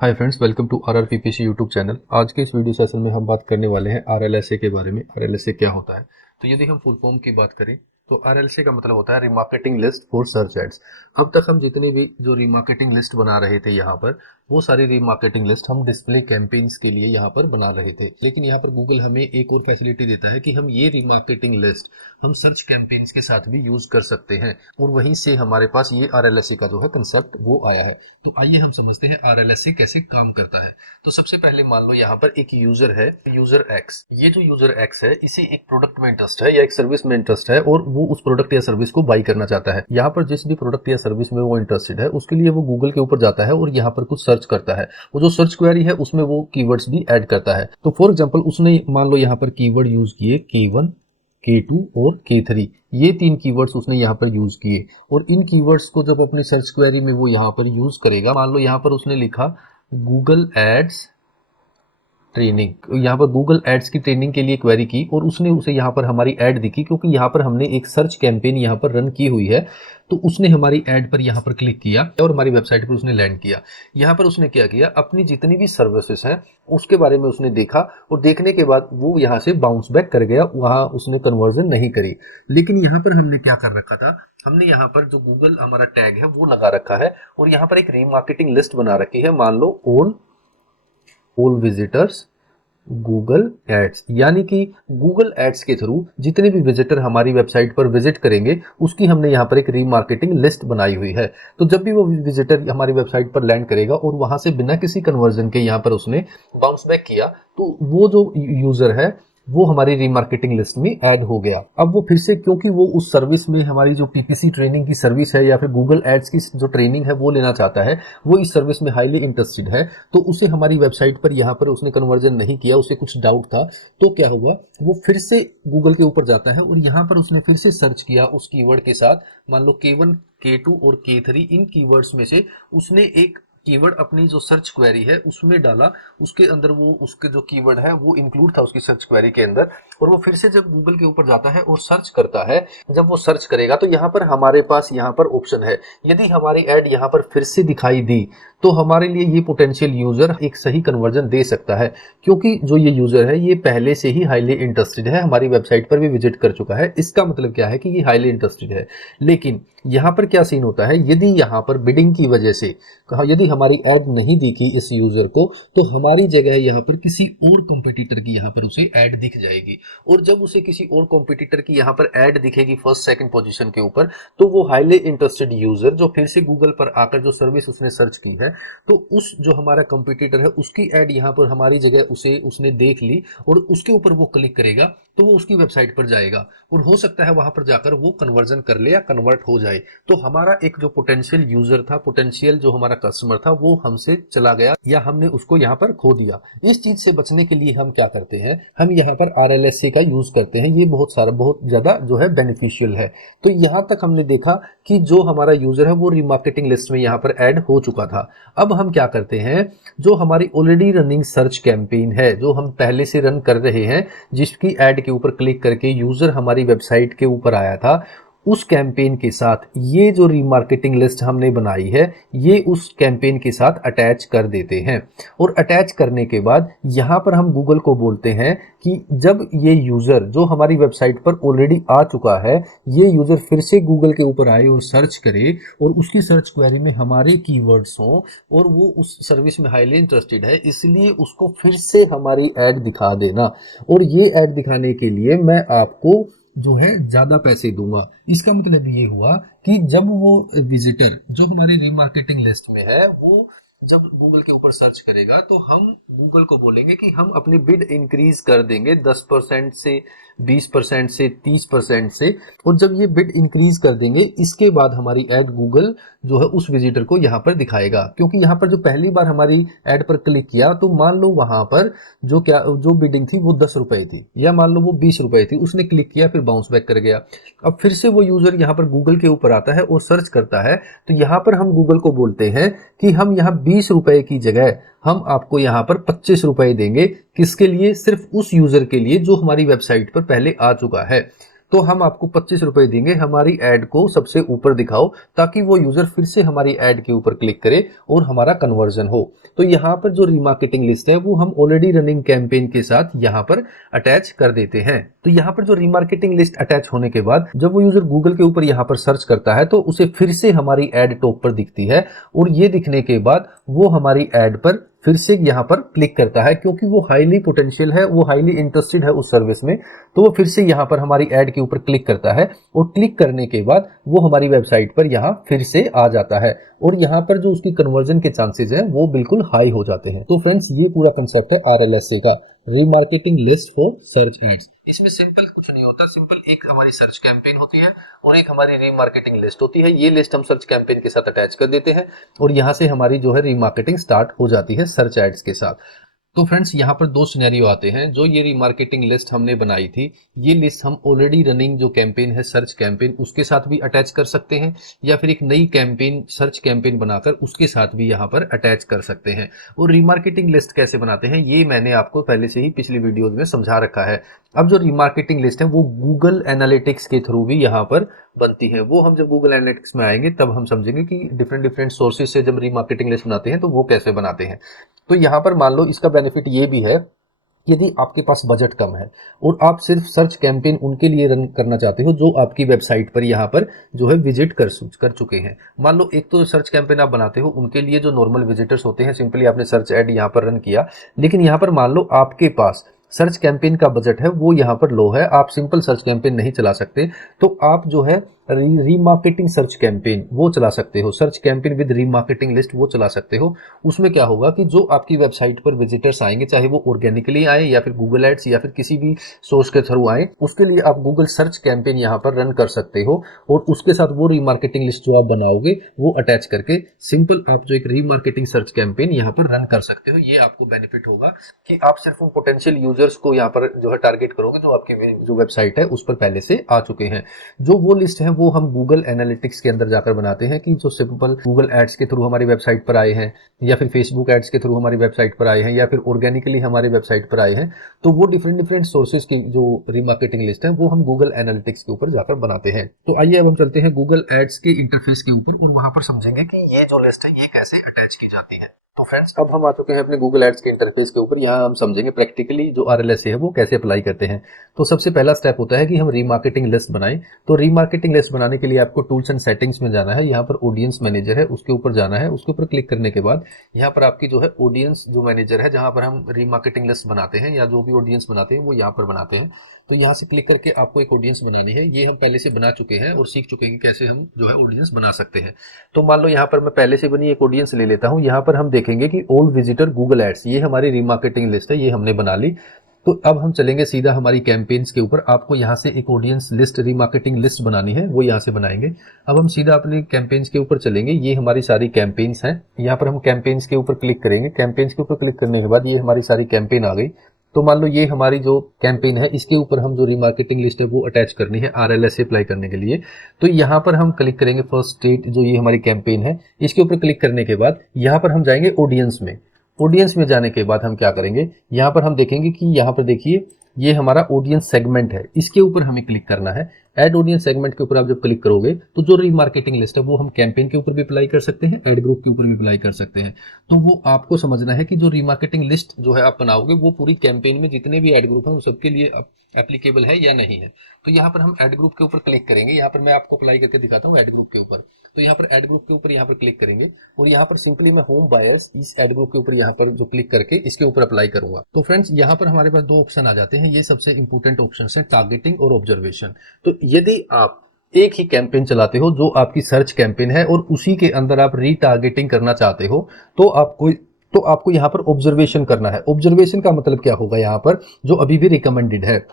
Hi friends, welcome to RRPPC YouTube channel. आज के इस वीडियो सेशन में हम बात करने वाले हैं RLSA के बारे में। RLSA क्या होता है? तो यदि हम फुल फॉर्म की बात करें तो RLSA का मतलब होता है remarketing list for search ads. अब तक हम जितने भी जो रिमार्केटिंग लिस्ट बना रहे थे यहाँ पर, वो सारी रिमार्केटिंग लिस्ट हम डिस्प्ले कैंपेन्स के लिए यहाँ पर बना रहे थे। लेकिन यहाँ पर गूगल हमें एक और फैसिलिटी देता है कि हम ये रिमार्केटिंग लिस्ट हम सर्च कैंपेन्स के साथ भी यूज कर सकते हैं, और वहीं से हमारे पास ये RLSA का जो है कंसेप्ट वो आया है। तो आइए हम समझते हैं RLSA कैसे काम करता है। तो सबसे पहले मान लो यहाँ पर एक यूजर है, यूजर एक्स। ये जो यूजर एक्स है, इसे एक प्रोडक्ट में इंटरेस्ट है या एक सर्विस में इंटरेस्ट है, और वो उस प्रोडक्ट या सर्विस को बाई करना चाहता है। यहाँ पर जिस भी प्रोडक्ट या सर्विस में वो इंटरेस्टेड है, उसके लिए वो गूगल के ऊपर जाता है और यहाँ पर कुछ सर्च करता है। वो जो सर्च क्वेरी है उसमें वो कीवर्ड्स भी ऐड करता है। तो फॉर एग्जाम्पल उसने मान लो यहाँ पर कीवर्ड यूज किए K1, K2 और K3। ये 3 कीवर्ड्स उसने यहाँ पर यूज किए, और इन कीवर्ड्स को जब अपनी सर्च क्वेरी में वो यहाँ पर यूज करेगा, मान लो यहाँ पर उसने लिखा गूगल एड्स ट्रेनिंग, यहाँ पर गूगल एड्स की ट्रेनिंग के लिए क्वेरी की, और उसने उसे यहाँ पर हमारी ऐड दिखी, क्योंकि यहाँ पर हमने एक सर्च कैंपेन यहाँ पर रन की हुई है। तो उसने हमारी ऐड पर यहाँ पर क्लिक किया और हमारी वेबसाइट पर उसने लैंड किया। यहाँ पर उसने क्या किया, अपनी जितनी भी सर्विसेज हैं उसके बारे में उसने देखा, और देखने के बाद वो यहाँ से बाउंस बैक कर गया, वहाँ उसने कन्वर्जन नहीं करी। लेकिन यहाँ पर हमने क्या कर रखा था, हमने यहाँ पर जो गूगल हमारा टैग है वो लगा रखा है, और यहाँ पर एक रीमार्केटिंग लिस्ट बना रखी है। मान लो ऑल विजिटर्स गूगल एड्स, यानी कि गूगल एड्स के थ्रू जितने भी विजिटर हमारी वेबसाइट पर विजिट करेंगे उसकी हमने यहाँ पर एक रीमार्केटिंग लिस्ट बनाई हुई है। तो जब भी वो विजिटर हमारी वेबसाइट पर लैंड करेगा और वहां से बिना किसी कन्वर्जन के यहाँ पर उसने बाउंस बैक किया, तो वो जो यूजर है वो हमारी रीमार्केटिंग लिस्ट में ऐड हो गया। अब वो फिर से, क्योंकि वो उस सर्विस में हमारी जो PPC ट्रेनिंग की सर्विस है या फिर गूगल एड्स की जो ट्रेनिंग है वो लेना चाहता है, वो इस सर्विस में हाईली इंटरेस्टेड है, तो उसे हमारी वेबसाइट पर यहाँ पर उसने कन्वर्जन नहीं किया, उसे कुछ डाउट था। तो क्या हुआ, वो फिर से गूगल के ऊपर जाता है और यहाँ पर उसने फिर से सर्च किया उस कीवर्ड के साथ। मान लो K1, K2 और K3, इन कीवर्ड्स में से उसने एक कीवर्ड अपनी जो सर्च क्वेरी है उसमें डाला, उसके अंदर वो उसके जो कीवर्ड है वो इंक्लूड था उसकी सर्च क्वेरी के अंदर, और वो फिर से जब गूगल के ऊपर जाता है और सर्च करता है, जब वो सर्च करेगा तो यहाँ पर हमारे पास यहाँ पर ऑप्शन है, यदि हमारी ऐड यहाँ पर फिर से दिखाई दी तो हमारे लिए ये पोटेंशियल यूजर एक सही कन्वर्जन दे सकता है, क्योंकि जो ये यूजर है ये पहले से ही हाईली इंटरेस्टेड है, हमारी वेबसाइट पर भी विजिट कर चुका है। इसका मतलब क्या है कि ये हाईली इंटरेस्टेड है। लेकिन यहाँ पर क्या सीन होता है, यदि यहाँ पर बिडिंग की वजह से यदि हमारी ऐड नहीं दिखी इस यूजर को, तो हमारी जगह यहाँ पर किसी और कॉम्पिटिटर की यहाँ पर उसे ऐड दिख जाएगी, और जब उसे किसी और कॉम्पिटिटर की यहाँ पर ऐड दिखेगी फर्स्ट सेकंड पोजीशन के ऊपर, तो वो हाईली इंटरेस्टेड यूजर जो फिर से गूगल पर आकर जो सर्विस उसने सर्च की है, तो उस जो हमारा कॉम्पिटिटर है उसकी ऐड यहाँ पर हमारी जगह उसने देख ली, और उसके ऊपर वो क्लिक करेगा तो वो उसकी वेबसाइट पर जाएगा, और हो सकता है वहां पर जाकर वो कन्वर्जन कर ले या कन्वर्ट हो जाए। तो हमारा एक जो पोटेंशियल यूजर था, पोटेंशियल जो हमारा कस्टमर था, वो हमसे चला गया या हमने उसको यहाँ पर खो दिया। इस चीज से बचने के लिए हम क्या करते हैं, हम यहाँ पर RLSA का यूज करते हैं। ये बहुत ज्यादा जो है बेनिफिशियल है। तो यहाँ तक हमने देखा कि जो हमारा यूजर है वो रिमार्केटिंग लिस्ट में यहाँ पर ऐड हो चुका था। अब हम क्या करते हैं, जो हमारी ऑलरेडी रनिंग सर्च कैंपेन है, जो हम पहले से रन कर रहे हैं, जिसकी ऐड के ऊपर क्लिक करके यूजर हमारी वेबसाइट के ऊपर आया था, उस कैंपेन के साथ ये जो रीमार्केटिंग लिस्ट हमने बनाई है ये उस कैंपेन के साथ अटैच कर देते हैं। और अटैच करने के बाद यहाँ पर हम गूगल को बोलते हैं कि जब ये यूजर जो हमारी वेबसाइट पर ऑलरेडी आ चुका है, ये यूजर फिर से गूगल के ऊपर आए और सर्च करे, और उसकी सर्च क्वेरी में हमारे कीवर्ड्स हों, और वो उस सर्विस में हाईली इंटरेस्टेड है, इसलिए उसको फिर से हमारी ऐड दिखा देना। और ये ऐड दिखाने के लिए मैं आपको जो है ज्यादा पैसे दूंगा। इसका मतलब ये हुआ कि जब वो विजिटर जो हमारी रीमार्केटिंग लिस्ट में है, वो जब गूगल के ऊपर सर्च करेगा, तो हम गूगल को बोलेंगे कि हम अपनी बिड इंक्रीज कर देंगे 10% से 20% से 30% से, और जब ये बिड इंक्रीज कर देंगे इसके बाद हमारी ऐड गूगल जो है उस विजिटर को यहाँ पर दिखाएगा। क्योंकि यहाँ पर जो पहली बार हमारी ऐड पर क्लिक किया, तो मान लो वहां पर जो बिडिंग थी वो 10 रुपए थी, या मान लो वो 20 रुपए थी, उसने क्लिक किया फिर बाउंस बैक कर गया। अब फिर से वो यूजर यहाँ पर गूगल के ऊपर आता है और सर्च करता है, तो यहाँ पर हम गूगल को बोलते हैं कि हम यहाँ 20 रुपए की जगह हम आपको यहाँ पर 25 रुपए देंगे। किसके लिए? सिर्फ उस यूजर के लिए जो हमारी वेबसाइट पर पहले आ चुका है। तो हम आपको 25 रुपए देंगे, हमारी ऐड को सबसे ऊपर दिखाओ ताकि वो यूजर फिर से हमारी ऐड के ऊपर क्लिक करे और हमारा कन्वर्जन हो। तो यहाँ पर जो रीमार्केटिंग लिस्ट है वो हम ऑलरेडी रनिंग कैंपेन के साथ यहाँ पर अटैच कर देते हैं। तो यहाँ पर जो रीमार्केटिंग लिस्ट अटैच होने के बाद जब वो यूजर गूगल के ऊपर यहाँ पर सर्च करता है तो उसे फिर से हमारी ऐड टॉप पर दिखती है, और ये दिखने के बाद वो हमारी ऐड पर फिर से यहाँ पर क्लिक करता है, क्योंकि वो हाईली पोटेंशियल है, वो हाईली इंटरेस्टेड है उस सर्विस में। तो वो फिर से यहाँ पर हमारी ऐड के ऊपर क्लिक करता है, और क्लिक करने के बाद वो हमारी वेबसाइट पर यहाँ फिर से आ जाता है, और यहाँ पर जो उसकी कन्वर्जन के चांसेस हैं वो बिल्कुल हाई हो जाते हैं। तो फ्रेंड्स, ये पूरा कंसेप्ट है RLSA का, remarketing list for search ads. इसमें सिंपल कुछ नहीं होता, सिंपल एक हमारी सर्च कैंपेन होती है और एक हमारी रीमार्केटिंग लिस्ट होती है। ये लिस्ट हम सर्च कैंपेन के साथ अटैच कर देते हैं और यहाँ से हमारी जो है रीमार्केटिंग स्टार्ट हो जाती है सर्च एड्स के साथ। तो फ्रेंड्स, यहाँ पर दो सिनेरियो आते हैं। जो ये रीमार्केटिंग लिस्ट हमने बनाई थी, ये लिस्ट हम ऑलरेडी रनिंग जो कैंपेन है सर्च कैंपेन उसके साथ भी अटैच कर सकते हैं, या फिर एक नई कैंपेन सर्च कैंपेन बनाकर उसके साथ भी यहाँ पर अटैच कर सकते हैं। और रीमार्केटिंग लिस्ट कैसे बनाते हैं ये मैंने आपको पहले से ही पिछली वीडियोज में समझा रखा है। अब जो रीमार्केटिंग लिस्ट है वो गूगल एनालिटिक्स के थ्रू भी यहाँ पर बनती है। वो हम जब गूगल एनालिटिक्स में आएंगे तब हम समझेंगे कि डिफरेंट डिफरेंट सोर्सेज से जब रीमार्केटिंग लिस्ट बनाते हैं तो वो कैसे बनाते हैं। तो यहाँ पर मान लो इसका बेनिफिट ये भी है, यदि आपके पास बजट कम है और आप सिर्फ सर्च कैंपेन उनके लिए रन करना चाहते हो जो आपकी वेबसाइट पर यहाँ पर जो है विजिट कर चुके हैं। मान लो एक तो सर्च कैंपेन आप बनाते हो उनके लिए जो नॉर्मल विजिटर्स होते हैं, सिंपली आपने सर्च एड यहाँ पर रन किया, लेकिन यहाँ पर मान लो आपके पास सर्च कैंपेन का बजट है वो यहाँ पर लो है, आप सिंपल सर्च कैंपेन नहीं चला सकते, तो आप जो है रीमार्केटिंग सर्च कैंपेन वो चला सकते हो, search campaign with remarketing list वो चला सकते हो। उसमें क्या होगा कि जो आपकी वेबसाइट पर विजिटर्स आएंगे, चाहे वो ऑर्गेनिकली आए या फिर गूगल एड्स या फिर किसी भी सोर्स के थ्रू आए, उसके लिए आप गूगल सर्च कैंपेन यहाँ पर रन कर सकते हो, और उसके साथ वो रीमार्केटिंग लिस्ट जो आप बनाओगे वो अटैच करके सिंपल आप जो एक रीमार्केटिंग सर्च कैंपेन यहाँ पर रन कर सकते हो। ये आपको बेनिफिट होगा कि आप सिर्फ उन पोटेंशियल यूजर्स को यहाँ पर जो है टारगेट करोगे जो आपकी जो वेबसाइट है उस पर पहले से आ चुके हैं। जो वो लिस्ट है वो हम गूगल एनालिटिक्स के अंदर जाकर बनाते हैं कि जो सिंपल गूगल एड्स के थ्रू हमारी वेबसाइट पर आए हैं, या फिर फेसबुक एड्स के थ्रू हमारी वेबसाइट पर आए हैं, या फिर ऑर्गेनिकली हमारी वेबसाइट पर आए हैं, तो वो डिफरेंट डिफरेंट सोर्सेज की जो रीमार्केटिंग लिस्ट है वो हम गूगल एनालिटिक्स के ऊपर जाकर बनाते हैं। तो आइए अब हम चलते हैं गूगल एड्स के इंटरफेस के ऊपर और वहां पर समझेंगे कि ये जो लिस्ट है ये कैसे अटैच की जाती है। तो फ्रेंड्स, अब हम आ चुके हैं अपने गूगल एड्स के इंटरफेस के ऊपर। यहाँ हम समझेंगे प्रैक्टिकली जो RLSA है वो कैसे अप्लाई करते हैं। तो सबसे पहला स्टेप होता है कि हम रीमार्केटिंग लिस्ट बनाएं। तो रीमार्केटिंग लिस्ट बनाने के लिए आपको टूल्स एंड सेटिंग्स में जाना है, यहाँ पर ऑडियंस मैनेजर है उसके ऊपर जाना है, उसके ऊपर क्लिक करने के बाद यहाँ पर आपकी जो है ऑडियंस जो मैनेजर है जहाँ पर हम रीमार्केटिंग लिस्ट बनाते हैं या जो भी ऑडियंस बनाते हैं वो यहाँ पर बनाते हैं। तो यहाँ से क्लिक करके आपको एक ऑडियंस बनानी है। ये हम पहले से बना चुके हैं और सीख चुके हैं कि कैसे हम जो है ऑडियंस बना सकते हैं। तो मान लो यहाँ पर मैं पहले से बनी एक ऑडियंस ले लेता हूँ। यहाँ पर हम देखेंगे कि ओल्ड विजिटर गूगल एड्स, ये हमारी रीमार्केटिंग लिस्ट है, ये हमने बना ली। तो अब हम चलेंगे सीधा हमारी कैंपेन्स के ऊपर। आपको यहाँ से एक ऑडियंस लिस्ट रीमार्केटिंग लिस्ट बनानी है, वो यहाँ से बनाएंगे। अब हम सीधा अपने कैंपेन्स के ऊपर चलेंगे। ये हमारी सारी कैंपेन्स हैं। यहाँ पर हम कैंपेन्स के ऊपर क्लिक करेंगे। कैंपेन्स के ऊपर क्लिक करने के बाद ये हमारी सारी कैंपेन आ गई। तो मान लो ये हमारी जो कैंपेन है इसके ऊपर हम जो रीमार्केटिंग लिस्ट है वो अटैच करनी है RLSA अप्लाई करने के लिए। तो यहाँ पर हम क्लिक करेंगे फर्स्ट स्टेट, जो ये हमारी कैंपेन है इसके ऊपर क्लिक करने के बाद यहाँ पर हम जाएंगे ऑडियंस में। ऑडियंस में जाने के बाद हम क्या करेंगे, यहाँ पर हम देखेंगे कि यहाँ पर देखिए ये हमारा ऑडियंस सेगमेंट है, इसके ऊपर हमें क्लिक करना है। ऐड ऑडियंस सेगमेंट के ऊपर आप जब क्लिक करोगे तो जो रीमार्केटिंग लिस्ट है वो हम कैंपेन के ऊपर भी अप्लाई कर सकते हैं, ऐड ग्रुप के ऊपर भी अप्लाई कर सकते हैं। तो वो आपको समझना है कि जो रीमार्केटिंग लिस्ट जो है आप बनाओगे वो पूरी कैंपेन में जितने भी ऐड ग्रुप हैं उन सबके लिए एप्लीकेबल है या नहीं है। तो यहाँ पर हम ऐड ग्रुप के ऊपर क्लिक करेंगे। यहाँ पर मैं आपको अप्लाई करके दिखाता हूँ ऐड ग्रुप के ऊपर। तो यहाँ पर ऐड ग्रुप के ऊपर यहाँ पर क्लिक करेंगे और यहाँ पर सिंपली मैं होम बायर्स इस ऐड ग्रुप के ऊपर यहाँ पर जो क्लिक करके इसके ऊपर अप्लाई करूंगा। तो फ्रेंड्स, यहाँ पर हमारे पास दो ऑप्शन आ जाते हैं। ये सबसे इंपॉर्टेंट ऑप्शन है, टारगेटिंग और ऑब्जर्वेशन। तो यदि आप एक ही कैंपेन चलाते हो जो आपकी सर्च कैंपेन है और उसी के अंदर आप रीटारगेटिंग करना चाहते हो तो आपको यहाँ पर ऑब्जर्वेशन करना है। ऑब्जर्वेशन का मतलब क्या होगा, यहाँ पर जो अभी भी रिकमेंडेड है,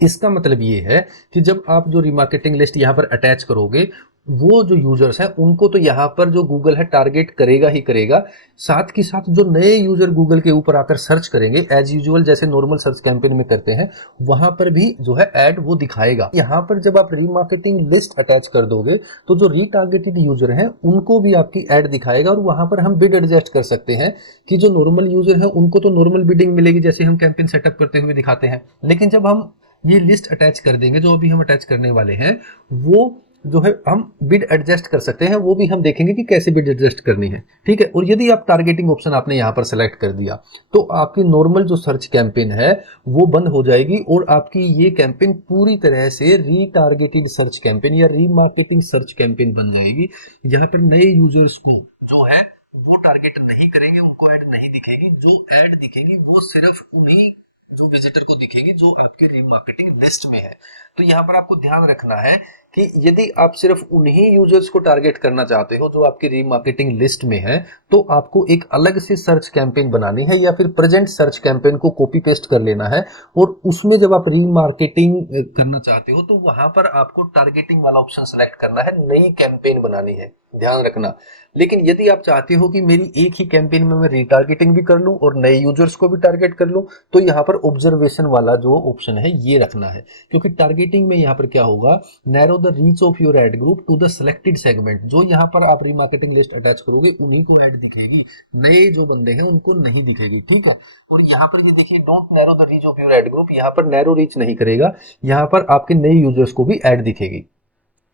इसका मतलब ये है कि जब आप जो रीमार्केटिंग लिस्ट यहाँ पर अटैच करोगे वो जो यूजर्स हैं उनको तो यहाँ पर जो गूगल है टारगेट करेगा ही करेगा, साथ के साथ जो नए यूजर गूगल के ऊपर आकर सर्च करेंगे एज यूजुअल जैसे नॉर्मल सर्च कैंपेन में करते हैं, वहां पर भी जो है ऐड वो दिखाएगा। यहाँ पर जब आप रीमार्केटिंग लिस्ट अटैच कर दोगे तो जो रीटारगेटेड यूजर हैं उनको भी आपकी ऐड दिखाएगा और वहां पर हम बिड एडजस्ट कर सकते हैं कि जो नॉर्मल यूजर है उनको तो नॉर्मल बिडिंग मिलेगी जैसे हम कैंपेन सेटअप करते हुए दिखाते हैं, लेकिन जब हम ये लिस्ट अटैच कर देंगे जो अभी हम अटैच करने वाले हैं, वो जो है हम बिड एडजस्ट कर सकते हैं, वो भी हम देखेंगे कि कैसे बिड एडजस्ट करनी है, ठीक है। और यदि आप टारगेटिंग ऑप्शन आपने यहाँ पर सेलेक्ट कर दिया तो आपकी नॉर्मल जो सर्च कैंपेन है वो बंद हो जाएगी और आपकी ये कैंपेन पूरी तरह से रीटारगेटेड सर्च कैंपेन या रीमार्केटिंग सर्च कैंपेन बन जाएगी, जहां पर नए यूजर्स को जो है वो टारगेट नहीं करेंगे, उनको ऐड नहीं दिखेगी, जो ऐड दिखेगी वो सिर्फ उन्हीं जो विजिटर को दिखेगी जो आपकी रीमार्केटिंग लिस्ट में है। तो यहाँ पर आपको ध्यान रखना है कि यदि आप सिर्फ उन्हीं यूजर्स को टारगेट करना चाहते हो जो आपकी रीमार्केटिंग लिस्ट में है, तो आपको एक अलग से सर्च कैंपेन बनानी है या फिर प्रेजेंट सर्च कैंपेन को कॉपी पेस्ट कर लेना है और उसमें जब आप रीमार्केटिंग करना चाहते हो तो वहां पर आपको टारगेटिंग वाला ऑप्शन सेलेक्ट करना है, नई कैंपेन बनानी है, ध्यान रखना। लेकिन यदि आप चाहते हो कि मेरी एक ही कैंपेन में मैं रीटारगेटिंग भी कर लूं और नए यूजर्स को भी टारगेट कर लूं, तो यहाँ पर ऑब्जर्वेशन वाला जो ऑप्शन है ये रखना है, क्योंकि टारगेटिंग में यहाँ पर क्या होगा, narrow the reach of your ad group to the selected segment. जो यहाँ पर आप रीमार्केटिंग लिस्ट अटैच करोगे उन्हीं को ऐड दिखेगी, नए जो बंदे हैं उनको नहीं दिखेगी, ठीक है। और यहाँ पर ये देखिए, don't narrow the reach of your ad group, यहाँ पर नैरो रीच नहीं करेगा, यहाँ पर आपके नए यूजर्स को भी ऐड दिखेगी।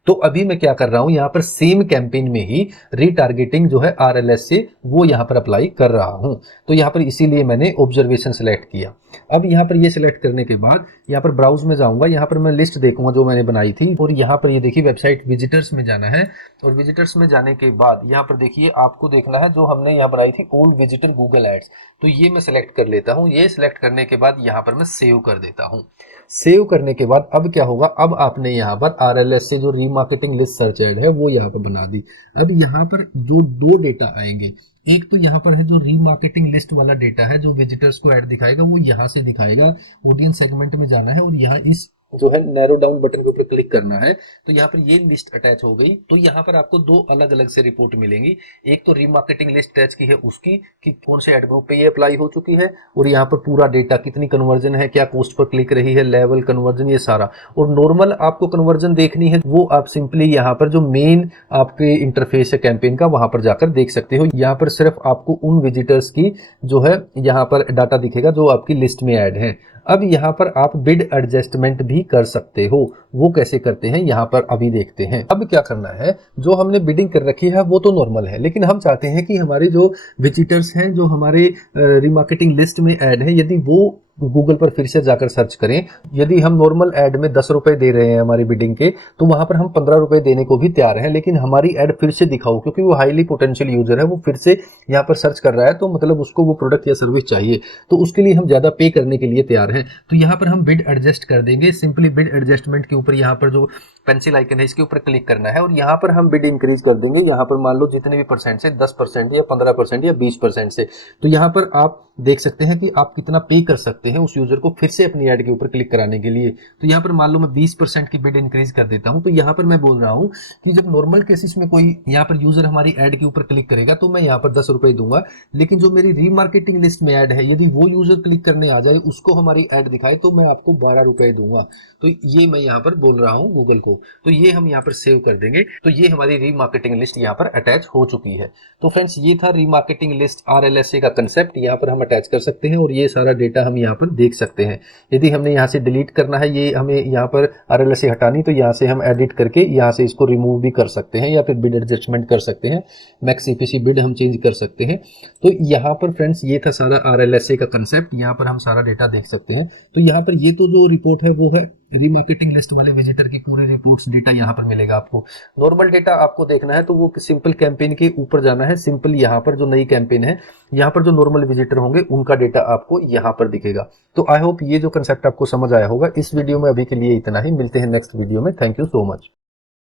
तो अभी मैं क्या कर रहा हूं, यहां पर सेम कैंपेन में ही रीटारगेटिंग जो है आरएलएस से वो यहां पर अप्लाई कर रहा हूं। तो यहां पर इसीलिए मैंने ऑब्जर्वेशन सेलेक्ट किया। अब यहां पर ये सिलेक्ट करने के बाद यहां पर ब्राउज में जाऊंगा, यहां पर मैं लिस्ट देखूंगा जो मैंने बनाई थी और यहां पर ये देखिए वेबसाइट विजिटर्स में जाना है और विजिटर्स में जाने के बाद यहां पर देखिए आपको देखना है जो हमने यहां बनाई थी ओल्ड विजिटर गूगल एड्स, तो ये मैं सिलेक्ट कर लेता हूं। ये सिलेक्ट करने के बाद यहां पर मैं सेव कर देता हूं। सेव करने के बाद अब क्या होगा, अब आपने यहाँ पर आरएलएस से जो रीमार्केटिंग लिस्ट सर्च एड है वो यहाँ पर बना दी। अब यहाँ पर जो दो डेटा आएंगे, एक तो यहाँ पर है जो रीमार्केटिंग लिस्ट वाला डेटा है जो विजिटर्स को ऐड दिखाएगा, वो यहाँ से दिखाएगा, ऑडियंस सेगमेंट में जाना है और यहाँ इस जो है नैरो डाउन बटन के ऊपर क्लिक करना है, तो यहाँ पर ये लिस्ट अटैच हो गई। तो यहाँ पर आपको दो अलग अलग से रिपोर्ट मिलेंगी, एक तो रीमार्केटिंग लिस्ट अटैच की है उसकी कि कौन से एड ग्रुप पे ये अप्लाई हो चुकी है और यहाँ पर पूरा डेटा कितनी कन्वर्जन है, क्या पोस्ट पर क्लिक रही है, लेवल कन्वर्जन, ये सारा। और नॉर्मल आपको कन्वर्जन देखनी है वो आप सिंपली यहाँ पर जो मेन आपके इंटरफेस है कैंपेन का वहां पर जाकर देख सकते हो। यहाँ पर सिर्फ आपको उन विजिटर्स की जो है यहाँ पर डाटा दिखेगा जो आपकी लिस्ट में ऐड है। अब यहाँ पर आप बिड एडजस्टमेंट भी कर सकते हो, वो कैसे करते हैं यहाँ पर अभी देखते हैं। अब क्या करना है, जो हमने बिडिंग कर रखी है वो तो नॉर्मल है, लेकिन हम चाहते हैं कि हमारे जो विजिटर्स हैं जो हमारे रीमार्केटिंग लिस्ट में ऐड है, यदि वो गूगल पर फिर से जाकर सर्च करें, यदि हम नॉर्मल ऐड में 10 रुपए दे रहे हैं हमारी बिडिंग के, तो वहां पर हम 15 रुपए देने को भी तैयार हैं, लेकिन हमारी ऐड फिर से दिखाओ, क्योंकि वो हाईली पोटेंशियल यूजर है, वो फिर से यहाँ पर सर्च कर रहा है, तो मतलब उसको वो प्रोडक्ट या सर्विस चाहिए, तो उसके लिए हम ज्यादा पे करने के लिए तैयार हैं। तो यहाँ पर हम बिड एडजस्ट कर देंगे, सिंपली बिड एडजस्टमेंट के ऊपर यहाँ पर जो पेंसिल आइकन है इसके ऊपर क्लिक करना है और यहाँ पर हम बिड इंक्रीज कर देंगे, यहाँ पर मान लो जितने भी परसेंट से 10% या 15% या 20% से। तो यहाँ पर आप देख सकते हैं कि आप कितना पे कर सकते हैं उस यूजर को फिर से अपनी ऐड के ऊपर क्लिक कराने के लिए। तो यहाँ पर मान लो मैं 20% की बिड इंक्रीज कर देता हूँ। तो यहाँ पर मैं बोल रहा हूँ कि जब नॉर्मल केसेस में कोई यहाँ पर यूजर हमारी ऐड के ऊपर क्लिक करेगा तो मैं यहाँ पर 10 रुपए दूंगा, लेकिन जो मेरी रीमार्केटिंग लिस्ट में ऐड है यदि वो यूजर क्लिक करने आ जाए, उसको हमारी ऐड दिखाए, तो मैं आपको 12 रुपए दूंगा। तो ये मैं यहाँ पर बोल रहा हूँ गूगल को, तो ये हम यहाँ पर सेव कर देंगे। तो ये हमारी रीमार्केटिंग लिस्ट यहाँ पर अटैच हो चुकी है। तो फ्रेंड्स ये था रीमार्केटिंग लिस्ट आरएलएसए का कंसेप्ट, यहाँ पर हम अटैच कर सकते हैं और ये सारा डेटा हम यहाँ पर देख सकते हैं। यदि हमने यहाँ से डिलीट करना है, ये हमें यहाँ पर आरएलएसए हटानी, तो यहाँ से हम एडिट करके यहाँ से इसको रिमूव भी कर सकते हैं या फिर बिड एडजस्टमेंट कर सकते हैं, मैक्स सीपीसी बिड हम चेंज कर सकते हैं। तो यहाँ पर फ्रेंड्स ये था सारा आरएलएसए का कंसेप्ट, यहाँ पर हम सारा डेटा देख सकते हैं। तो यहाँ पर ये तो जो रिपोर्ट है वो है रीमार्केटिंग लिस्ट वाले विजिटर की पूरी रिपोर्ट्स डेटा यहाँ पर मिलेगा आपको। नॉर्मल डेटा आपको देखना है तो वो सिंपल कैंपेन के ऊपर जाना है, सिंपल यहाँ पर जो नई कैंपेन है यहाँ पर जो नॉर्मल विजिटर होंगे उनका डेटा आपको यहाँ पर दिखेगा। तो आई होप ये जो कंसेप्ट आपको समझ आया होगा। इस वीडियो में अभी के लिए इतना ही, मिलते हैं नेक्स्ट वीडियो में। Thank you so much.